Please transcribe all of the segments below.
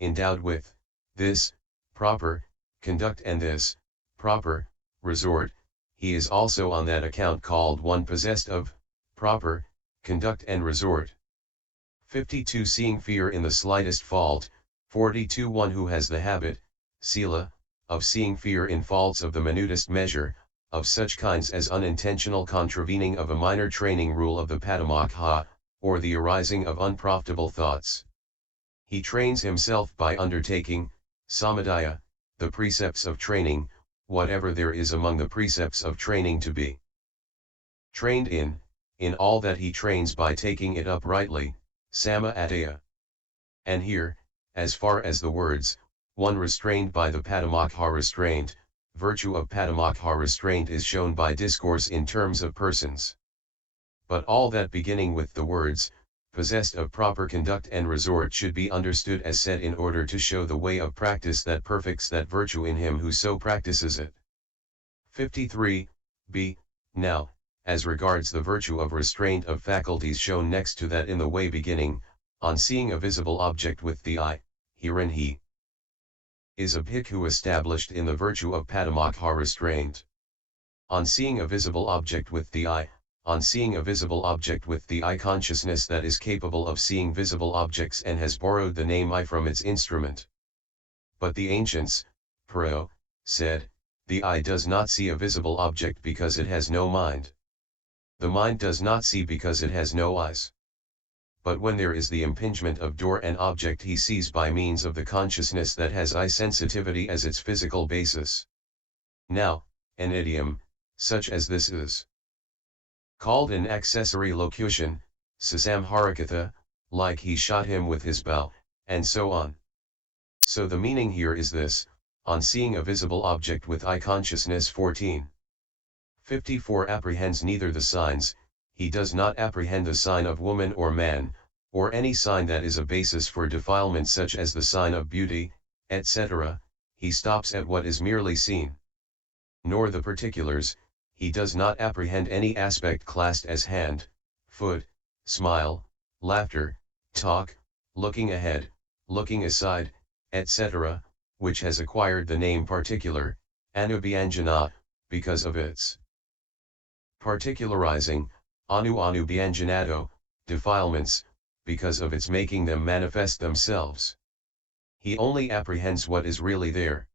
endowed with this proper conduct and this proper resort, he is also on that account called one possessed of proper conduct and resort. 52. Seeing fear in the slightest fault. 42. One who has the habit, sila, of seeing fear in faults of the minutest measure, of such kinds as unintentional contravening of a minor training rule of the Padamokha, or the arising of unprofitable thoughts. He trains himself by undertaking, samadhya, the precepts of training, whatever there is among the precepts of training to be trained in all that he trains by taking it up rightly, sama-adaya. And here, as far as the words, one restrained by the Padamokha restraint, virtue of Padamokha restraint is shown by discourse in terms of persons. But all that beginning with the words, possessed of proper conduct and resort should be understood as said in order to show the way of practice that perfects that virtue in him who so practices it. 53. B. Now, as regards the virtue of restraint of faculties shown next to that in the way beginning, on seeing a visible object with the eye, herein he is a bhikkhu established in the virtue of Padamokha restraint. On seeing a visible object with the eye, on seeing a visible object with the eye consciousness that is capable of seeing visible objects and has borrowed the name eye from its instrument. But the ancients, Pro, said, the eye does not see a visible object because it has no mind. The mind does not see because it has no eyes. But when there is the impingement of door and object he sees by means of the consciousness that has eye sensitivity as its physical basis. Now, an idiom, such as this is called an accessory locution, sasamharakatha, like he shot him with his bow, and so on. So the meaning here is this, on seeing a visible object with eye consciousness. 14. 54. Apprehends neither the signs, he does not apprehend the sign of woman or man, or any sign that is a basis for defilement such as the sign of beauty, etc., he stops at what is merely seen. Nor the particulars, he does not apprehend any aspect classed as hand, foot, smile, laughter, talk, looking ahead, looking aside, etc., which has acquired the name particular, anubhyanjana, because of its particularizing, anubhyanjanato, defilements, because of its making them manifest themselves. He only apprehends what is really there.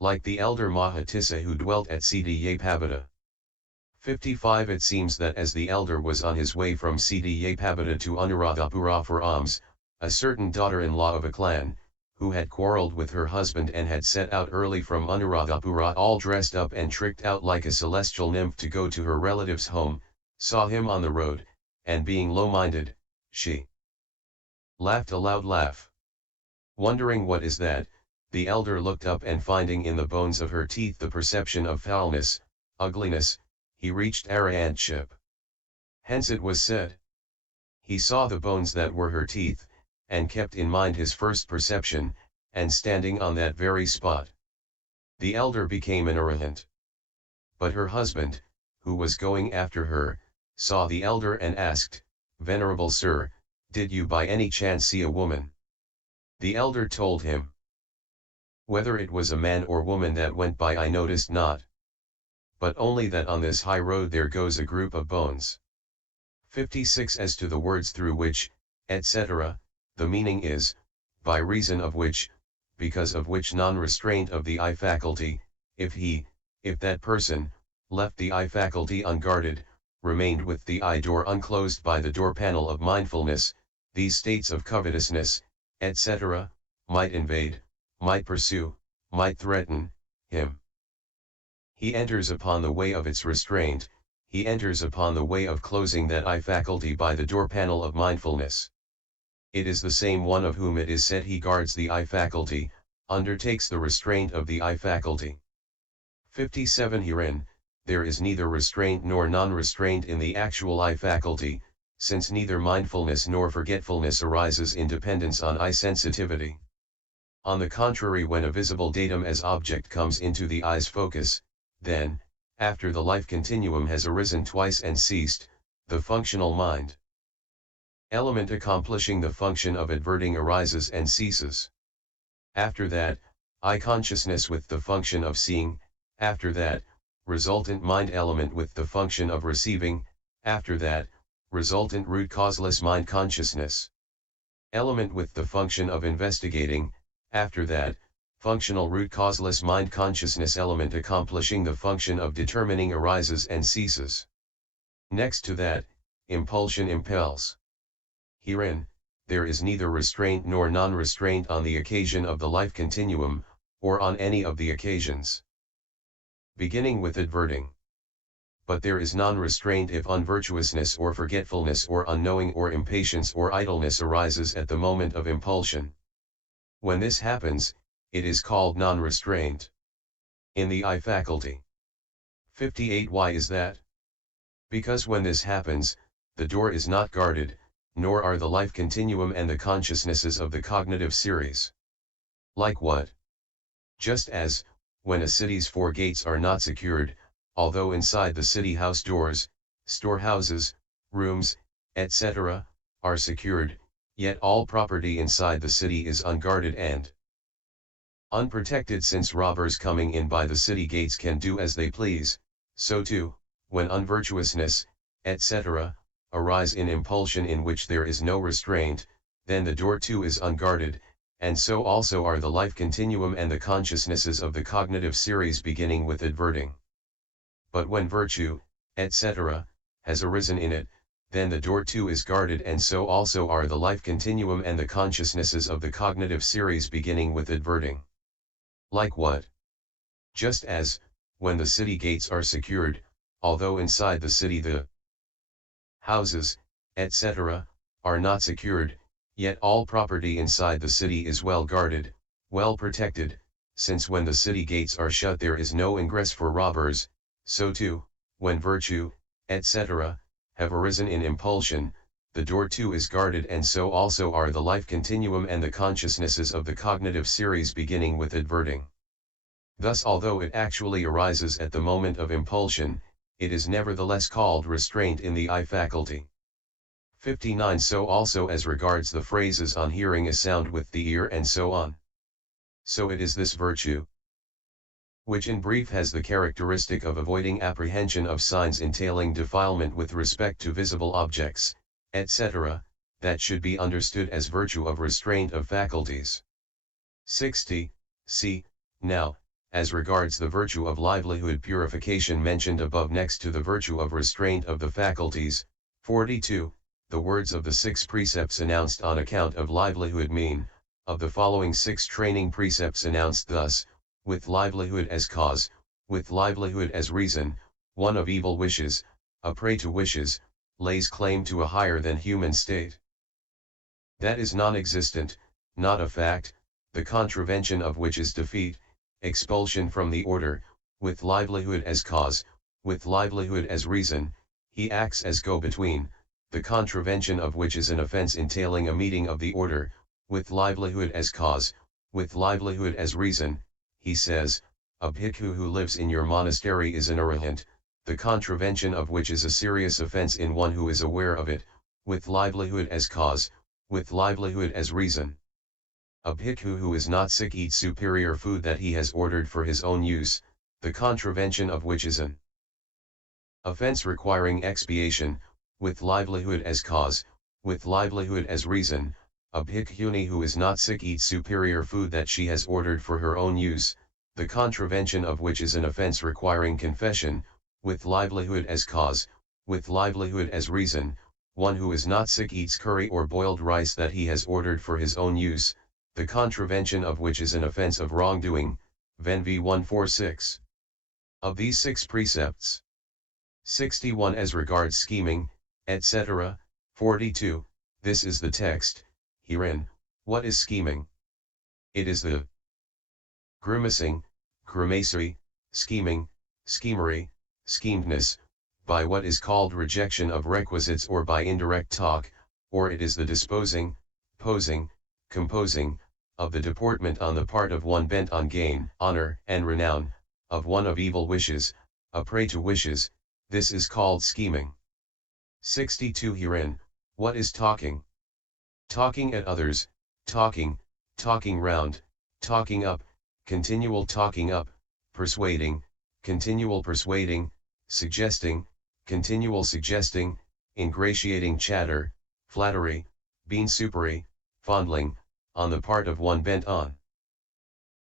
Like the elder Mahatissa who dwelt at Siddhiyapabada. 55. It seems that as the elder was on his way from Siddhiyapabada to Anuradhapura for alms, a certain daughter-in-law of a clan, who had quarreled with her husband and had set out early from Anuradhapura all dressed up and tricked out like a celestial nymph to go to her relative's home, saw him on the road, and being low-minded, she laughed a loud laugh. Wondering what is that, the elder looked up and finding in the bones of her teeth the perception of foulness, ugliness, he reached arahantship. Hence it was said, he saw the bones that were her teeth, and kept in mind his first perception, and standing on that very spot, the elder became an arahant. But her husband, who was going after her, saw the elder and asked, Venerable Sir, did you by any chance see a woman? The elder told him, whether it was a man or woman that went by I noticed not. But only that on this high road there goes a group of bones. 56. As to the words through which, etc., the meaning is, by reason of which, because of which non-restraint of the eye faculty, if that person, left the eye faculty unguarded, remained with the eye door unclosed by the door panel of mindfulness, these states of covetousness, etc., might invade, might pursue, might threaten, him. He enters upon the way of its restraint, he enters upon the way of closing that eye faculty by the door panel of mindfulness. It is the same one of whom it is said he guards the eye faculty, undertakes the restraint of the eye faculty. 57. Herein, there is neither restraint nor non-restraint in the actual eye faculty, since neither mindfulness nor forgetfulness arises in dependence on eye sensitivity. On the contrary, when a visible datum as object comes into the eye's focus, then, after the life continuum has arisen twice and ceased, the functional mind element accomplishing the function of adverting arises and ceases. After that, eye consciousness with the function of seeing, after that, resultant mind element with the function of receiving, after that, resultant root causeless mind consciousness element with the function of investigating, after that, functional root causeless mind consciousness element accomplishing the function of determining arises and ceases. Next to that, impulsion impels. Herein, there is neither restraint nor non-restraint on the occasion of the life continuum, or on any of the occasions. Beginning with adverting. But there is non-restraint if unvirtuousness or forgetfulness or unknowing or impatience or idleness arises at the moment of impulsion. When this happens, it is called non-restraint. In the eye faculty. 58. Why is that? Because when this happens, the door is not guarded, nor are the life continuum and the consciousnesses of the cognitive series. Like what? Just as, when a city's four gates are not secured, although inside the city house doors, storehouses, rooms, etc., are secured, yet all property inside the city is unguarded and unprotected, since robbers coming in by the city gates can do as they please. So too, when unvirtuousness, etc., arise in impulsion in which there is no restraint, then the door too is unguarded, and so also are the life continuum and the consciousnesses of the cognitive series beginning with adverting. But when virtue, etc., has arisen in it, then the door too is guarded, and so also are the life continuum and the consciousnesses of the cognitive series beginning with adverting. Like what? Just as, when the city gates are secured, although inside the city the houses, etc., are not secured, yet all property inside the city is well guarded, well protected, since when the city gates are shut there is no ingress for robbers. So too, when virtue, etc., have arisen in impulsion, the door too is guarded, and so also are the life continuum and the consciousnesses of the cognitive series beginning with adverting. Thus, although it actually arises at the moment of impulsion, it is nevertheless called restraint in the eye faculty. 59. So also as regards the phrases on hearing a sound with the ear and so on. So it is this virtue, which in brief has the characteristic of avoiding apprehension of signs entailing defilement with respect to visible objects, etc., that should be understood as virtue of restraint of faculties. 60. See, now, as regards the virtue of livelihood purification mentioned above next to the virtue of restraint of the faculties. 42. The words of the 6 precepts announced on account of livelihood mean, of the following 6 training precepts announced thus: with livelihood as cause, with livelihood as reason, one of evil wishes, a prey to wishes, lays claim to a higher than human state. That is non-existent, not a fact, the contravention of which is defeat, expulsion from the order. With livelihood as cause, with livelihood as reason, he acts as go-between, the contravention of which is an offense entailing a meeting of the order. With livelihood as cause, with livelihood as reason, he says, a bhikkhu who lives in your monastery is an arahant, the contravention of which is a serious offense in one who is aware of it. With livelihood as cause, with livelihood as reason, a bhikkhu who is not sick eats superior food that he has ordered for his own use, the contravention of which is an offense requiring expiation. With livelihood as cause, with livelihood as reason, a bhikkhuni who is not sick eats superior food that she has ordered for her own use, the contravention of which is an offense requiring confession. With livelihood as cause, with livelihood as reason, one who is not sick eats curry or boiled rice that he has ordered for his own use, the contravention of which is an offense of wrongdoing. Ven v 146. Of these 6 precepts. 61. As regards scheming, etc. 42. This is the text. Herein, what is scheming? It is the grimacing, grimacery, scheming, schemery, schemedness, by what is called rejection of requisites or by indirect talk, or it is the disposing, posing, composing, of the deportment on the part of one bent on gain, honor, and renown, of one of evil wishes, a prey to wishes. This is called scheming. 62. Herein, what is talking? Talking at others, talking round, talking up, continual talking up, persuading, continual persuading, suggesting, continual suggesting, ingratiating chatter, flattery, being supery, fondling, on the part of one bent on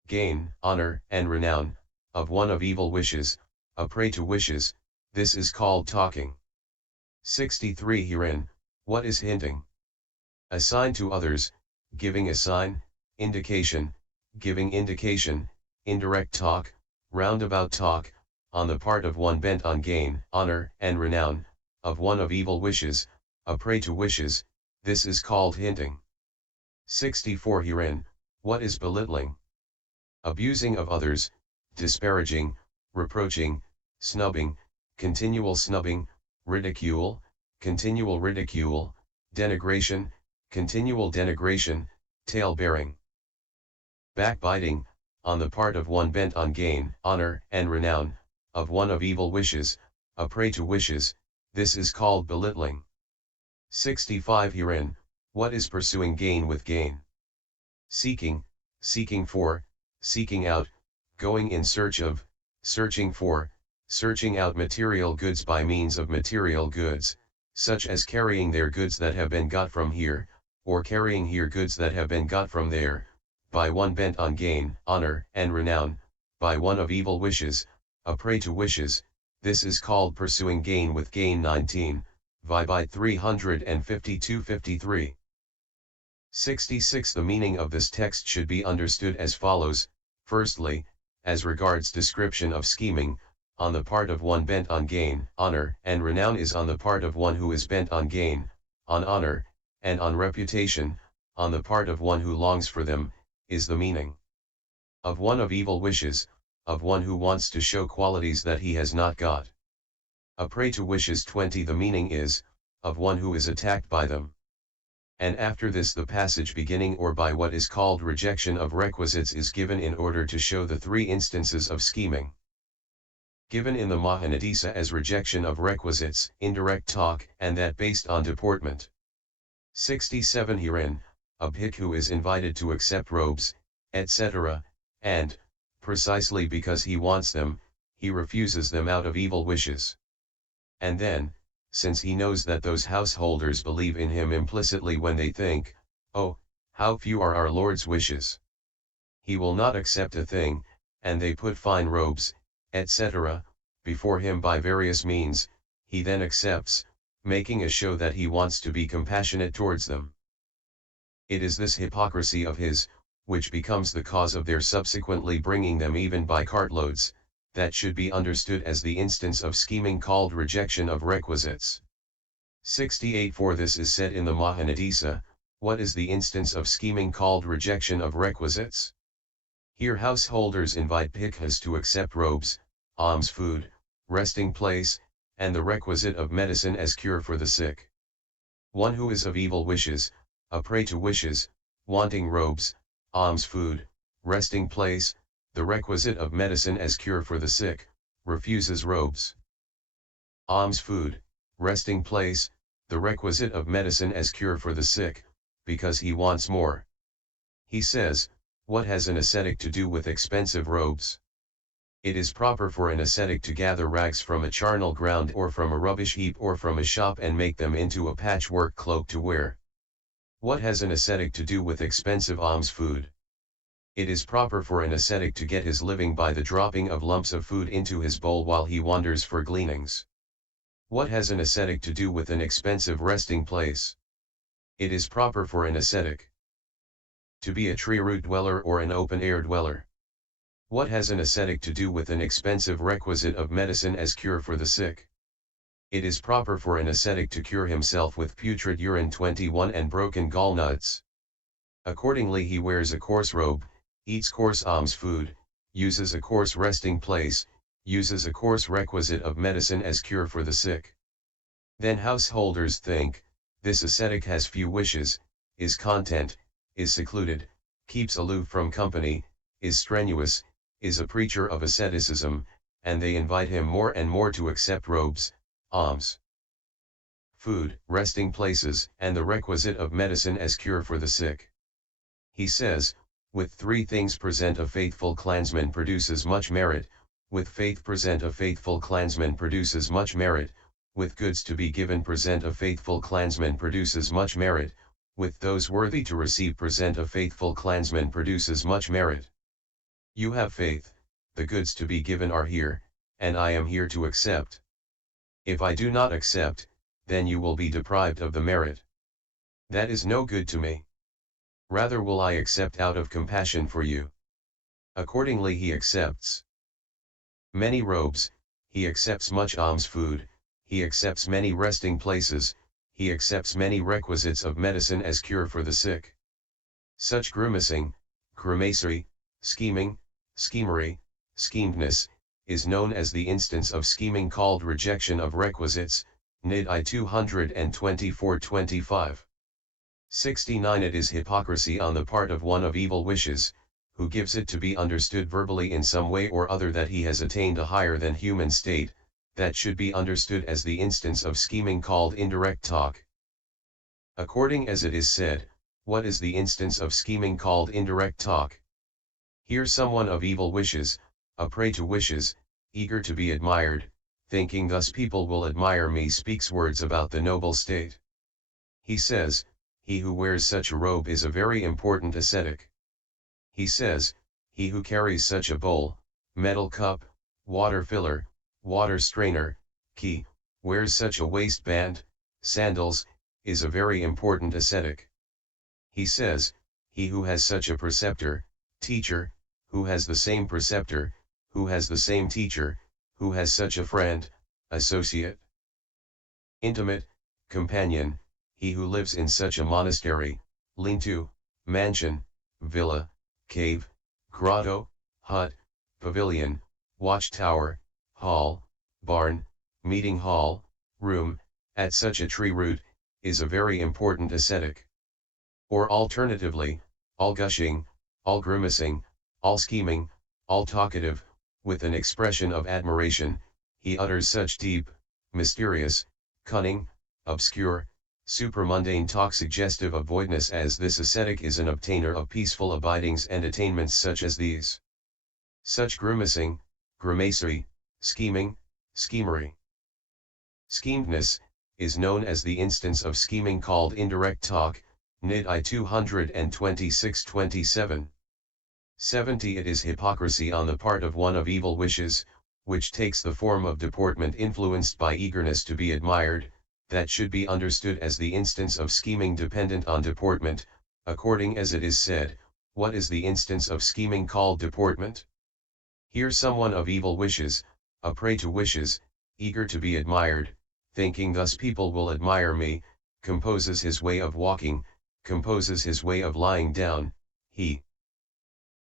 gain, honor, and renown, of one of evil wishes, a prey to wishes, this is called talking. 63 Herein, what is hinting? A sign to others, giving a sign, indication, giving indication, indirect talk, roundabout talk, on the part of one bent on gain, honor, and renown, of one of evil wishes, a prey to wishes, this is called hinting. 64 Herein, what is belittling? Abusing of others, disparaging, reproaching, snubbing, continual snubbing, ridicule, continual ridicule, denigration, continual denigration, tale-bearing. Backbiting, on the part of one bent on gain, honor, and renown, of one of evil wishes, a prey to wishes, this is called belittling. 65 Herein, what is pursuing gain with gain? Seeking, seeking for, seeking out, going in search of, searching for, searching out material goods by means of material goods, such as carrying there goods that have been got from here, or carrying here goods that have been got from there, by one bent on gain, honor, and renown, by one of evil wishes, a prey to wishes, this is called pursuing gain with gain. 19, by 352-53. 66 The meaning of this text should be understood as follows. Firstly, as regards description of scheming, on the part of one bent on gain, honor, and renown is on the part of one who is bent on gain, on honor, and on reputation, on the part of one who longs for them, is the meaning. Of one of evil wishes, of one who wants to show qualities that he has not got. A prey to wishes. 20 The meaning is, of one who is attacked by them. And after this the passage beginning or by what is called rejection of requisites is given in order to show the three instances of scheming. Given in the Mahanidisa as rejection of requisites, indirect talk, and that based on deportment. 67 Herein, a bhikkhu is invited to accept robes, etc., and, precisely because he wants them, he refuses them out of evil wishes. And then, since he knows that those householders believe in him implicitly when they think, "Oh, how few are our Lord's wishes," he will not accept a thing, and they put fine robes, etc., before him by various means, he then accepts, making a show that he wants to be compassionate towards them. It is this hypocrisy of his, which becomes the cause of their subsequently bringing them even by cartloads, that should be understood as the instance of scheming called rejection of requisites. 68 For this is said in the Mahanidisa, what is the instance of scheming called rejection of requisites? Here householders invite bhikkhus to accept robes, alms food, resting place, and the requisite of medicine as cure for the sick. One who is of evil wishes, a prey to wishes, wanting robes, alms food, resting place, the requisite of medicine as cure for the sick, refuses robes, alms food, resting place, the requisite of medicine as cure for the sick, because he wants more. He says, what has an ascetic to do with expensive robes? It is proper for an ascetic to gather rags from a charnel ground or from a rubbish heap or from a shop and make them into a patchwork cloak to wear. What has an ascetic to do with expensive alms food? It is proper for an ascetic to get his living by the dropping of lumps of food into his bowl while he wanders for gleanings. What has an ascetic to do with an expensive resting place? It is proper for an ascetic to be a tree root dweller or an open-air dweller. What has an ascetic to do with an expensive requisite of medicine as cure for the sick? It is proper for an ascetic to cure himself with putrid urine 21 and broken gallnuts. Accordingly he wears a coarse robe, eats coarse alms food, uses a coarse resting place, uses a coarse requisite of medicine as cure for the sick. Then householders think, this ascetic has few wishes, is content, is secluded, keeps aloof from company, is strenuous, is a preacher of asceticism, and they invite him more and more to accept robes, alms food, resting places, and the requisite of medicine as cure for the sick. He says, With 3 things present a faithful clansman produces much merit, with faith present a faithful clansman produces much merit, with goods to be given present a faithful clansman produces much merit, with those worthy to receive present a faithful clansman produces much merit. You have faith, the goods to be given are here, and I am here to accept. If I do not accept, then you will be deprived of the merit. That is no good to me. Rather will I accept out of compassion for you. Accordingly he accepts many robes, he accepts much alms food, he accepts many resting places, he accepts many requisites of medicine as cure for the sick. Such grimacing, grimacery, scheming, schemery, schemedness, is known as the instance of scheming called rejection of requisites, Nidd I 224-25. 69 It is hypocrisy on the part of one of evil wishes, who gives it to be understood verbally in some way or other that he has attained a higher than human state, that should be understood as the instance of scheming called indirect talk. According as it is said, what is the instance of scheming called indirect talk? Here someone of evil wishes, a prey to wishes, eager to be admired, thinking thus people will admire me, speaks words about the noble state. He says, he who wears such a robe is a very important ascetic. He says, he who carries such a bowl, metal cup, water filler, water strainer, key, wears such a waistband, sandals, is a very important ascetic. He says, he who has such a preceptor, teacher, who has the same preceptor, who has the same teacher, who has such a friend, associate, intimate, companion, he who lives in such a monastery, lean-to, mansion, villa, cave, grotto, hut, pavilion, watchtower, hall, barn, meeting hall, room, at such a tree root, is a very important ascetic. Or alternatively, all-gushing, all-grimacing, all-scheming, all-talkative, with an expression of admiration, he utters such deep, mysterious, cunning, obscure, supramundane talk suggestive of voidness as this ascetic is an obtainer of peaceful abidings and attainments such as these. Such grimacing, grimacery, scheming, schemery, schemedness, is known as the instance of scheming called indirect talk, Nidd I 226-27. 70 It is hypocrisy on the part of one of evil wishes, which takes the form of deportment influenced by eagerness to be admired, that should be understood as the instance of scheming dependent on deportment, according as it is said, what is the instance of scheming called deportment? Here someone of evil wishes, a prey to wishes, eager to be admired, thinking thus people will admire me, composes his way of walking, composes his way of lying down, he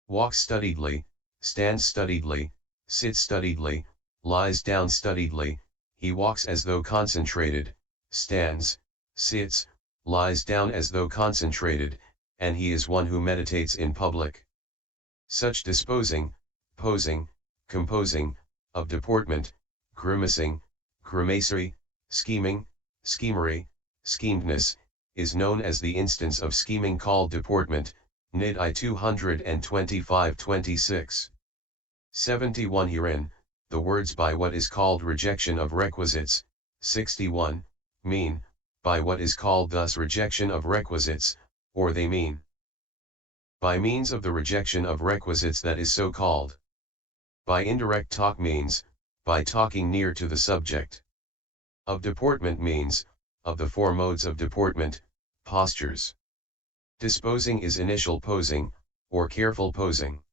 walks studiedly, stands studiedly, sits studiedly, lies down studiedly, he walks as though concentrated, stands, sits, lies down as though concentrated, and he is one who meditates in public. Such disposing, posing, composing, of deportment, grimacing, grimacery, scheming, schemery, schemedness, is known as the instance of scheming called deportment, Nidd I 225-26. 71 Herein, the words by what is called rejection of requisites, 61, mean, by what is called thus rejection of requisites, or they mean, by means of the rejection of requisites that is so called. By indirect talk means, by talking near to the subject. Of deportment means, of the 4 modes of deportment, postures. Disposing is initial posing, or careful posing.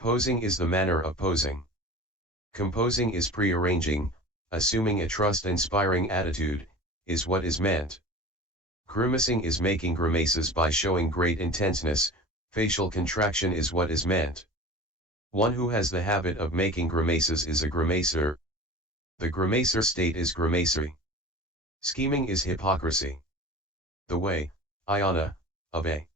Posing is the manner of posing. Composing is prearranging, assuming a trust-inspiring attitude, is what is meant. Grimacing is making grimaces by showing great intenseness, facial contraction is what is meant. One who has the habit of making grimaces is a grimacer. The grimacer state is grimacery. Scheming is hypocrisy. The way, Ayana, of a